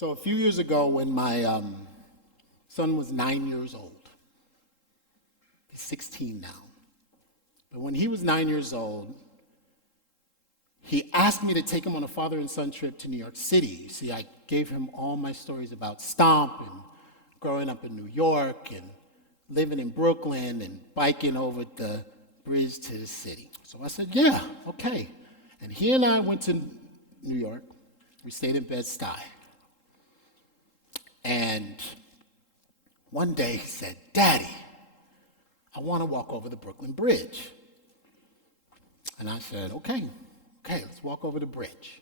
So a few years ago when my son was 9 years old, he's 16 now, but when he was 9 years old, he asked me to take him on a father and son trip to New York City. You see, I gave him all my stories about Stomp and growing up in New York and living in Brooklyn and biking over the bridge to the city. So I said, yeah, okay. And he and I went to New York. We stayed in Bed-Stuy. And one day he said, Daddy, I want to walk over the Brooklyn Bridge. And I said, okay, let's walk over the bridge.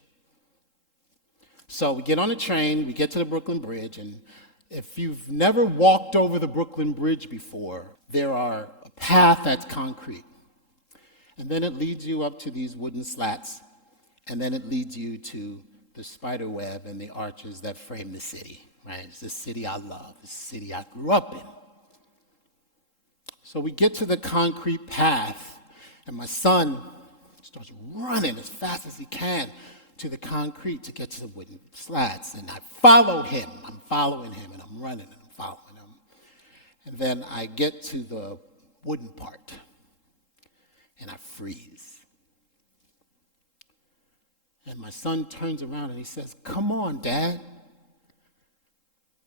So we get on the train, we get to the Brooklyn Bridge, and if you've never walked over the Brooklyn Bridge before, there are a path that's concrete. And then it leads you up to these wooden slats, and then it leads you to the spider web and the arches that frame the city. Right? It's the city I love, the city I grew up in. So we get to the concrete path, and my son starts running as fast as he can to the concrete to get to the wooden slats. And I follow him. I'm following him, and I'm running, and I'm following him. And then I get to the wooden part, and I freeze. And my son turns around, and he says, come on, Dad.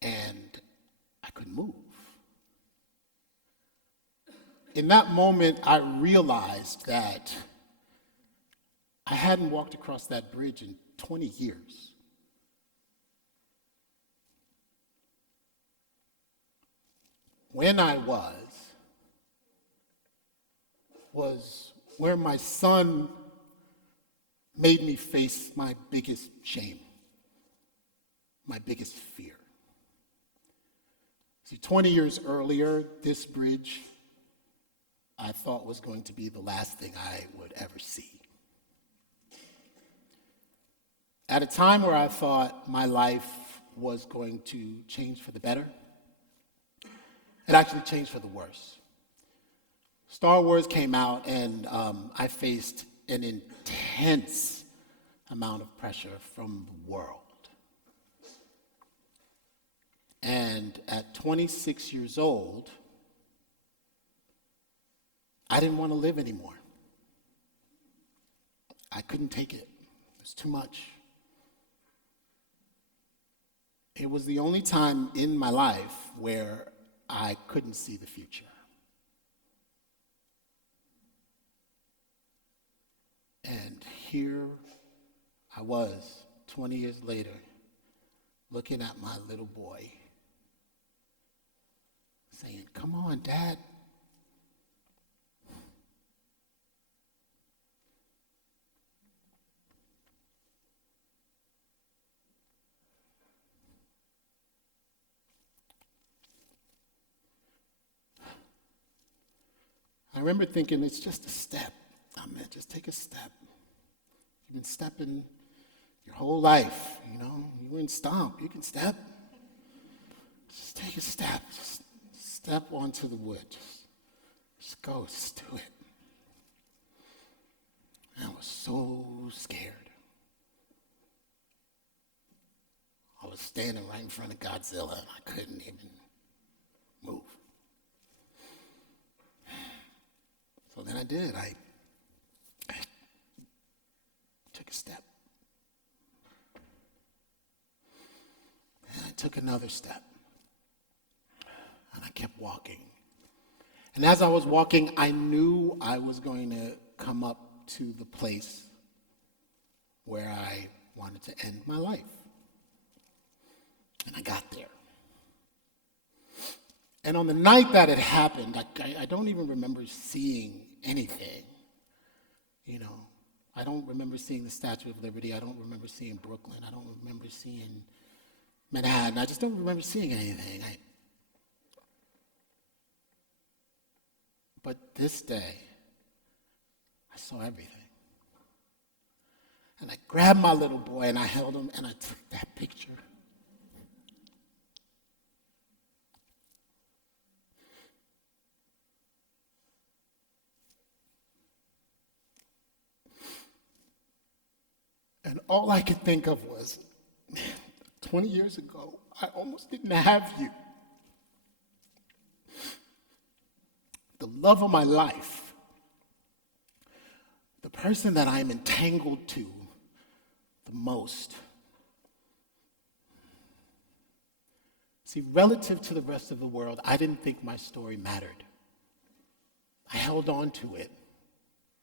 And I couldn't move. In that moment, I realized that I hadn't walked across that bridge in 20 years. When I was where my son made me face my biggest shame, my biggest fear. See, 20 years earlier, this bridge I thought was going to be the last thing I would ever see. At a time where I thought my life was going to change for the better, it actually changed for the worse. Star Wars came out, and I faced an intense amount of pressure from the world. And at 26 years old, I didn't want to live anymore. I couldn't take it. It was too much. It was the only time in my life where I couldn't see the future. And here I was, 20 years later, looking at my little boy, saying, come on, Dad. I remember thinking, it's just a step. Ahmed, just take a step. You've been stepping your whole life, you know. You were in Stomp, you can step. Just take a step. Just step onto the wood. Just go, just do it. And I was so scared. I was standing right in front of Godzilla, and I couldn't even move. So then I did. I took a step. And I took another step. And I kept walking. And as I was walking, I knew I was going to come up to the place where I wanted to end my life. And I got there. And on the night that it happened, I don't even remember seeing anything. You know, I don't remember seeing the Statue of Liberty. I don't remember seeing Brooklyn. I don't remember seeing Manhattan. I just don't remember seeing anything. But this day, I saw everything. And I grabbed my little boy and I held him and I took that picture. And all I could think of was, man, 20 years ago, I almost didn't have you. The love of my life, the person that I'm entangled to the most. See, relative to the rest of the world, I didn't think my story mattered. I held on to it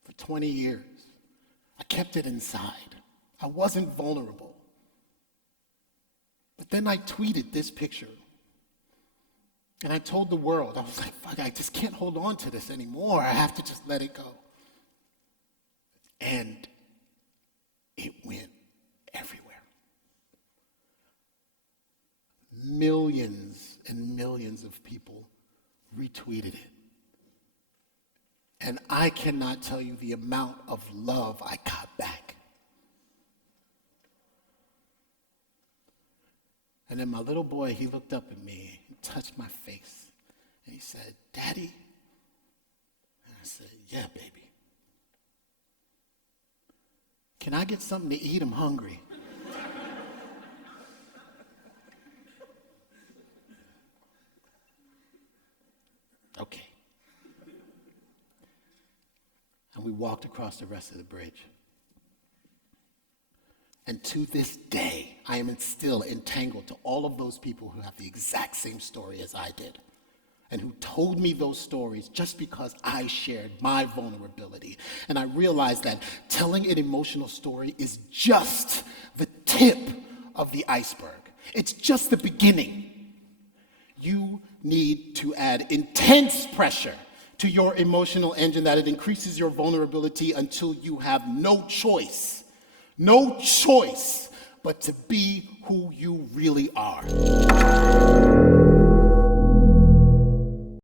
for 20 years. I kept it inside. I wasn't vulnerable. But then I tweeted this picture. And I told the world, I was like, fuck, I just can't hold on to this anymore. I have to just let it go. And it went everywhere. Millions and millions of people retweeted it. And I cannot tell you the amount of love I got back. And then my little boy, he looked up at me and touched my face. And he said, "Daddy?" And I said, "Yeah, baby. Can I get something to eat? I'm hungry." Okay. And we walked across the rest of the bridge. And to this day, I am still entangled to all of those people who have the exact same story as I did, and who told me those stories just because I shared my vulnerability. And I realized that telling an emotional story is just the tip of the iceberg. It's just the beginning. You need to add intense pressure to your emotional engine that it increases your vulnerability until you have no choice but to be who you really are.